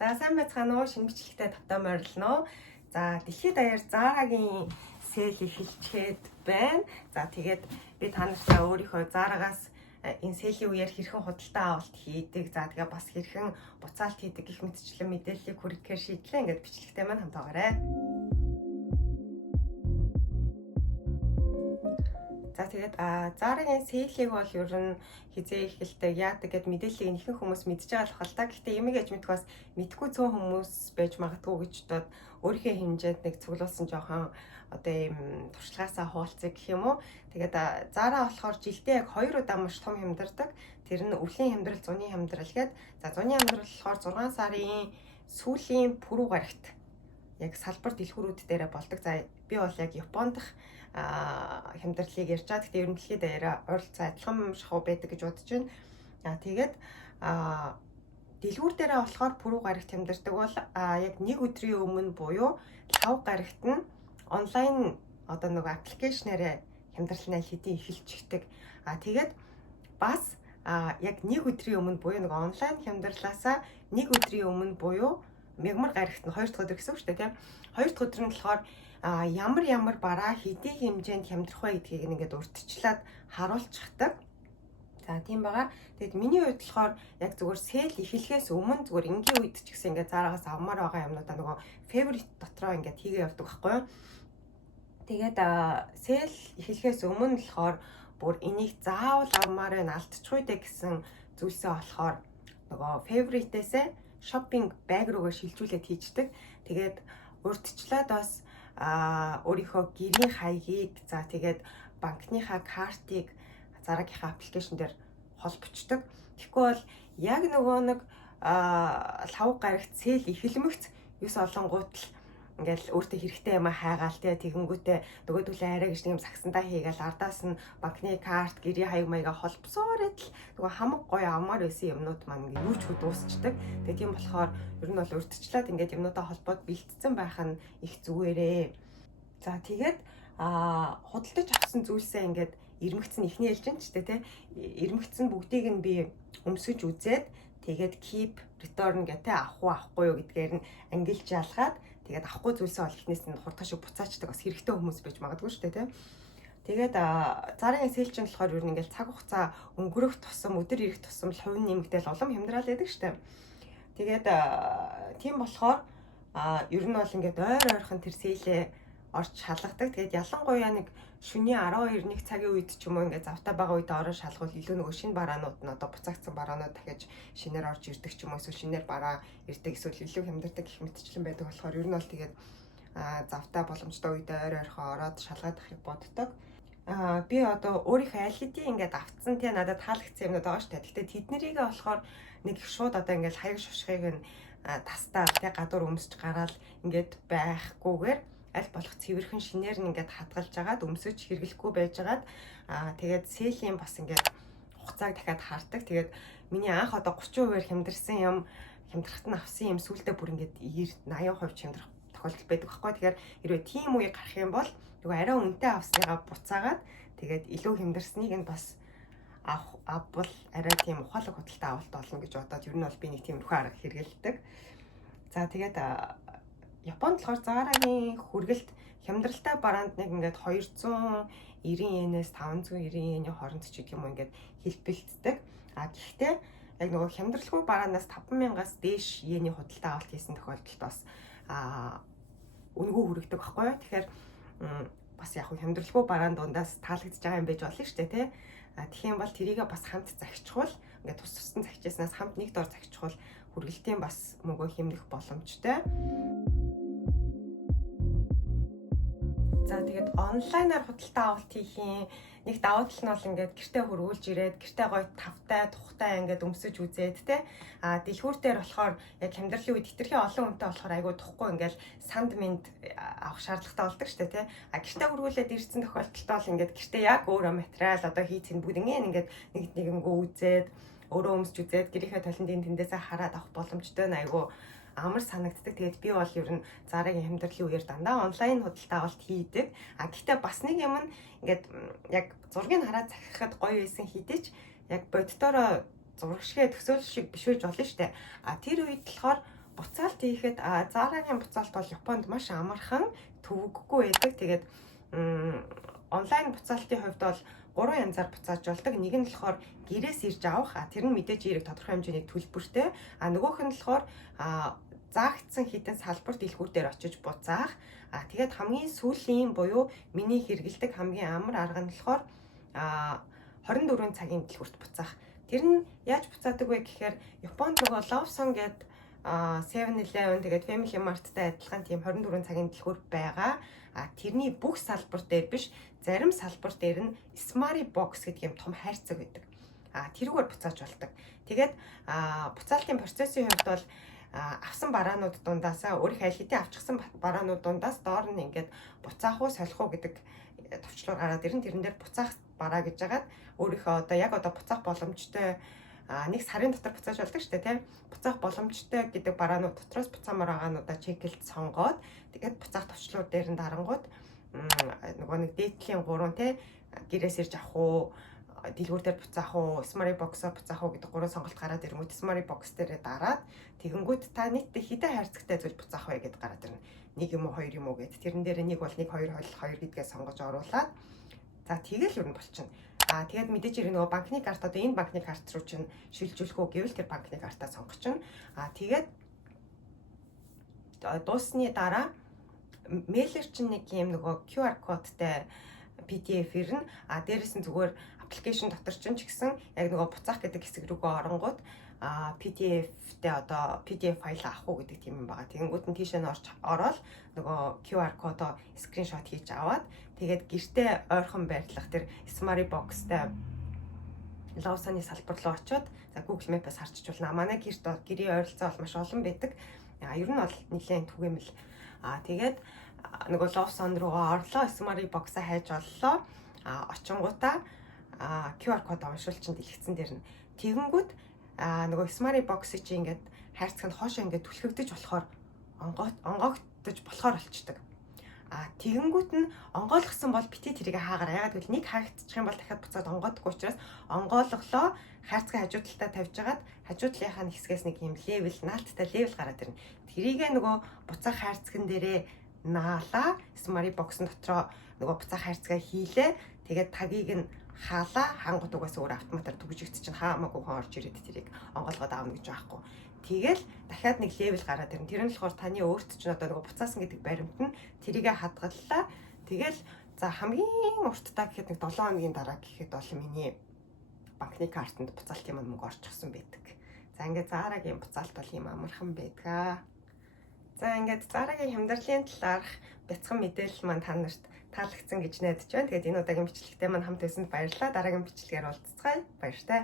За сайн байцгаана уу? Шинэ бичлэгтэй тавтан морилно. За дэлхийд даяар Zara-гийн сейл эхэлчихэд байна. За тэгээд би та нартай өөрийнхөө Zara-гаас энэ сейлийн үеэр хэрхэн худалдаа авалт хийдэг. За тэгээ бас хэрхэн буцаалт хийдэг гэх мэтчлэн мэдээллийг хүргэхээр шийдлээ. Ингээд бичлэгтэй маань хамтаагаарай. За тэгээд Zara-гийн сейлийг бол ер нь хизээ ихэлтэй яадаг гэд мэдээллийг ихэнх хүмүүс мэдж байгаа л хэл та. Гэхдээ ямиг ээж мэдэх бас мэдгүй цөөн хүмүүс байж магадгүй гэж бодоод өөрийнхөө хэмжээнд нэг цуглуулсан жоохон одоо ийм туршлагаасаа хуваалцъя гэх юм уу. Тэгээд Zara болохоор жилдээ яг 2 удаа маш том хямдардаг. Тэр нь өвлийн хямдрал, зуны хямдрал гэдэг. За зуны хямдрал болохоор 6 сарын сүүлийн пүрэв гарагт яг салбар дэлгүүрүүд дээр болдог. За би бол яг Японд хямдралыг ярьж байгаа. Гэхдээ ер нь дэлхийд даяараа ойролцоо адилхан шахуу байдаг гэж бодож байна. Тэгээд дэлгүүр дээрээ болохоор пүрэв гарагт хямдардаг бол яг 1 өдрийн өмнө буюу 5 гарагт нь онлайн одоо нэг аппликейшнээр хямдралнаа хэдийн эхэлчихдэг. Тэгээд бас яг 1 өдрийн өмнө буюу нэг онлайн хямдралаасаа 1 өдрийн өмнө буюу мягмар гарагт нь 2 дахь өдөр гэсэн үг шүү дээ, тийм. 2 дахь өдөр нь болохоор ямар бараа хэдийн хэмжээнд хямдрах вэ гэдгийг ингээд урьдчилаад харуулчихдаг. За тийм байгаа. Тэгэд миний хувьд болохоор яг зүгээр сейл эхлэхээс өмнө зүгээр энгийн үед ч гэсэн ингээд Zara-гаас авмаар байгаа юмнуудаа нөгөө favorite дотроо ингээд хийгээ явдаг байхгүй юу. Тэгээд сейл эхлэхээс өмнө болохоор бүр энийг заавал авмаар байна, алдчихгүй дээ гэсэн зүйлсээ болохоор нөгөө favorite-ээсээ shopping bag руугаа шилжүүлээд хийждэг. Тэгээд урьдчилаад бас өөрийнхөө гэрийн хаягийг за тэгээд банкныхаа картыг Zara-гийнхаа аппликейшн дээр холбочдөг. Тэгэхгүй бол яг нөгөө нэг лав гарагт сейл эхлэмэгц 9 олонгууд л ингээл өөртөө хэрэгтэй юм хайгаал тэгэнгүүтээ нөгөөдөлөө арай гэж нэг юм сагсандаа хийгээл ардаас нь банкны карт, гэрийн хаяг маяга холбосоор л нөгөө хамаг гоё амаар байсан юмнууд маань ингээ юу ч дуусчдаг. Тэгээ тийм болохоор ер нь бол урьдчилаад ингээд юмнуудаа холбоод бэлтцсэн байх нь их зүгээрээ. За тэгээд худалдаж авсан зүйлсээ ингээд ирмэгцэн ихний хэлж байна ч тийм ирмэгцэн бүгдийг нь би өмсөж үзээд тэгээд keep return гэдэг авах уу авахгүй юу гэдгээр нь ангилж ялгаад тэгээд авахгүй зүйлсээ бол ихнээс нь хурдхан шиг буцаачдаг бас хэрэгтэй хүмүүс байж магадгүй шүү дээ тийм. Тэгээд Zara-гийн сейл чинь болохоор ер нь ингээл цаг хугацаа өнгөрөх тусам өдөр ирэх тусам л хувь нэмэгдээл улам хямдраал байдаг шүү дээ. Тэгээд тийм болохоор ер нь бол ингээд ойрхон тэр сейлээ орж шалгадаг. Тэгээд ялангуяа нэг шөнийн 12-1 цагийн үед ч юм уу ингээд завтай байгаа үед ороо шалгуул илүү нөгөө шинэ бараанууд нь одоо буцаагдсан бараанууд дахиж шинээр орж ирдэг ч юм уу эсвэл шинээр бараа ирдэг эсвэл илүү хямдардаг гэх мэтчлэн байдаг болохоор ер нь бол тэгээд завтай боломжтой үед ойрхон ороод шалгаад авахыг боддог. Би одоо өөрийнхөө аль хэдийн ингээд автсан тий надад таалагдсан юмнууд байгаа шүү дээ. Гэхдээ тэднэрийгээ болохоор нэг их шууд одоо ингээд хаяг шушхыг нь тастаа тий гадуур өмсөж гараад ингээд байхгүйгээр аль болох цэвэрхэн шинээр нь ингээд хадгалж агаад өмсөж хэрэглэхгүй байжгаад тэгээд сейлийн бас ингээд хугацааг дахиад хардаг. Тэгээд миний анх одоо 30%-аар хямдарсан юм хямдрахт нь авсан юм сүүлдээ бүр ингээд 80% хямдрах тохиолдол байдаг байхгүй. Тэгэхээр хэрвээ тийм үе гарах юм бол нөгөө арай үнэтэй авсныгаа буцаагаад тэгээд илүү хямдарсныг нь бас авбал арай тийм ухаалаг худалдаа авалт болно гэж бодоод ер нь бол би нэг тиймэрхүү арга хэрэгэлдэг. За тэгээд Японд болохоор Zara-гийн хүргэлт хямдралтай бараанд нэг ингээд 290 йенээс 590 йений хооронд ч гэх юм уу ингээд хэлбэлцдэг. Гэхдээ яг нөгөө хямдралгүй бараанаас 5,000-аас дээш йений худалдаа авалт хийсэн тохиолдолд бас үнэгүй хүрэгдэг байхгүй юу? Тэгэхээр бас яг хямдралгүй бараан дундаас таалагдж байгаа юм байж болно шүү дээ, тий. Тэгэх юм бол тэрийгээ бас хамт захичхуул ингээд тусдан захичснаас хамт нэг дор захичхуул хүргэлтийн бас мөнгөө хэмнэх боломжтой. За тэгээд онлайнаар худалдаа авалт хийхийн нэг давуу тал нь бол ингээд гэртээ хөрвүүлж ирээд гэртээ гоё тавтай тухтай ингээд өмсөж үзээд те дэлгүүртээр болохоор яг хямдралын үед хэтэрхий олон хүнтэй болохоор айгуу тухгүй ингээд санд минт авах шаардлагатай болдог шүү дээ те гэртээ хөрвүүлээд ирсэн тохиолдолд бол ингээд гэртээ яг өөрөө материал одоо хийцэн бүгд ингээд нэг нэгэнгөө үзээд өөрөө өмсөж үзээд гэрийнхээ толиндын тэндээсээ хараад авах боломжтой нь айгуу амар санагддаг. Тэгээд би бол ер нь Zara-гийн хямдралын үеэр дандаа онлайн худалдаа авалт хийдэг. Гэхдээ бас нэг юм нь ингээд яг зургийг хараад захихад гоё байсан хэдий ч яг боддороо зураг шигээ төсөөлөл шиг биш байж болно шүү дээ. Тэр үед болохоор буцаа буцаалтыг хийхэд Zara-гийн буцаалт бол Японд маш амархан төвөггүй байдаг. Тэгээд онлайн буцаалтын хувьд бол 3 янзаар буцааж болдог. Нэг нь болохоор гэрээс ирж авах. Тэр нь мэдээж эерэг тодорхой хэмжээний төлбөртэй. Нөгөөх нь болохоор заагдсан хідэн салбар дэлгүүр дээр очиж буцаах. Тэгээд хамгийн сүүлийн буюу миний хэрэгэлдэг хамгийн амар арга нь болохоор 24 цагийн дэлгүүрт буцаах. Тэр нь яаж буцаадаг вэ гэхээр Японд нөгөө Lawson гэдэг 7-Eleven тэгээд Family Mart-тай адилхан тийм 24 цагийн дэлгүүр байгаа. Тэрний бүх салбар дээр биш, зарим салбар дээр нь Smart Box гэдэг юм том хайрцаг байдаг. Тэрүүгээр буцааж болдог. Тэгээд буцаалтын процессын хувьд бол авсан бараанууд дундаас өөрийнх аль хэдийн авчихсан бараанууд дундаас доор нь ингээд буцаах уу солих уу гэдэг товчлуур гараад ирэн тэрэн дээр буцаах бараа гэж хагаад өөрийнхөө одоо буцаах боломжтой нэг сарын дотор буцааж болдог шүү дээ тийм буцаах боломжтой гэдэг бараанууд дотроос буцаамаар байгаануудаа чеклэлд сонгоод тэгээд буцаах товчлуур дээр нь дарангууд нөгөө нэг дээдлийн 3 тийм гэрээс ирж авах уу дэлгүүр дээр буцаах уу, Smart Box-оор буцаах уу гэдэг 3 сонголт гараад ирэнгүүт Smart Box дээр дараад тэгэнгүүт та нийтдээ хэдэн хайрцагтай зүйл буцаах вэ гэдээ гараад ирнэ. 1 юм уу 2 юм уу гэд. Тэрэн дээр нэг бол 1 2 2 гэдгээ сонгож оруулаад за тэгэл юу нь болчихно. Тэгээд мэдээж хэрэг нөгөө банкны карт одоо энэ банкны карт руу чинь шилжүүлэх үү гэвэл тэр банкны картаа сонгочихно. Тэгээд дуусны дараа мэйлэр чинь нэг юм нөгөө QR кодтай PDF ирнэ. Дээрээс нь зүгээр аппликейшн дотор ч гэсэн яг нөгөө буцаах гэдэг хэсэг рүүгээ оронгууд PDF-тэй одоо PDF файл авах уу гэдэг тийм юм байгаа. Тэгэнгүүт нь тийшээ нь ороод нөгөө QR кодоо скриншот хийж аваад тэгээд гэртээ ойрхон байрлах тэр Smart Box-тай Lawson-ы салбар руу очиод за Google Map-аас харчичулна. Манай гэрийн ойролцоо бол маш олон байдаг. Ер нь бол нэлээд түгээмэл. Тэгээд нөгөө Lawson руугаа орлоо, Smart Box-а хайж оллоо. Очингуудаа QR код уншуулчин дэлгэцэн дээр нь тэгэнгүүт нөгөө Smart Box чи ингээд хайрцаг нь хоошоо ингээд түлхэгдэж болохоор онгоогдож болохоор болчдөг. Тэгэнгүүт нь онгойлгосон бол бити тэрийг хаагаар. Ягаад гэвэл нэг хаагдчих юм бол дахиад буцаад онгоодгүй учраас онгойлголоо хайрцаг хажуу талдаа тавьж агаад хажуу талынхаа хэсгээс нэг юм левел наалттай левел гараад ирнэ. Тэрийгээ нөгөө буцаах хайрцагн дээрээ наалаа Smart Box-ын дотроо нөгөө буцаах хайрцагаа хийлээ. Тэгээд тагийг нь хаалаа хангууд угаас өөр автоматар түгжигдэж чинь хаамаагүй хон орж ирээд тэрийг онгоолгоод аавна гэж байхгүй. Тэгэл дахиад нэг левел гараад ирнэ. Тэр нь болохоор таны өөрт чинь одоо нөгөө буцаасан гэдэг баримт нь тэрийгэ хадгаллаа. Тэгэл за хамгийн урттаа гэхэд нэг 7 хоногийн дараа гэхэд бол миний банкны картанд буцаалтын мөнгө орчихсон байдаг. За ингээд Zara-гийн буцаалт бол ийм амархан байдаг. За ингээд Zara-гийн хямдралын талаарх бяцхан мэдээлэл маань та нарт таалагдсан гэж найдаж байна. Тэгээд энэ удаагийн бичлэгтээ маань хамт байсанд баярлалаа. Дараагийн бичлэгээр уулзцгаая. Баяртай.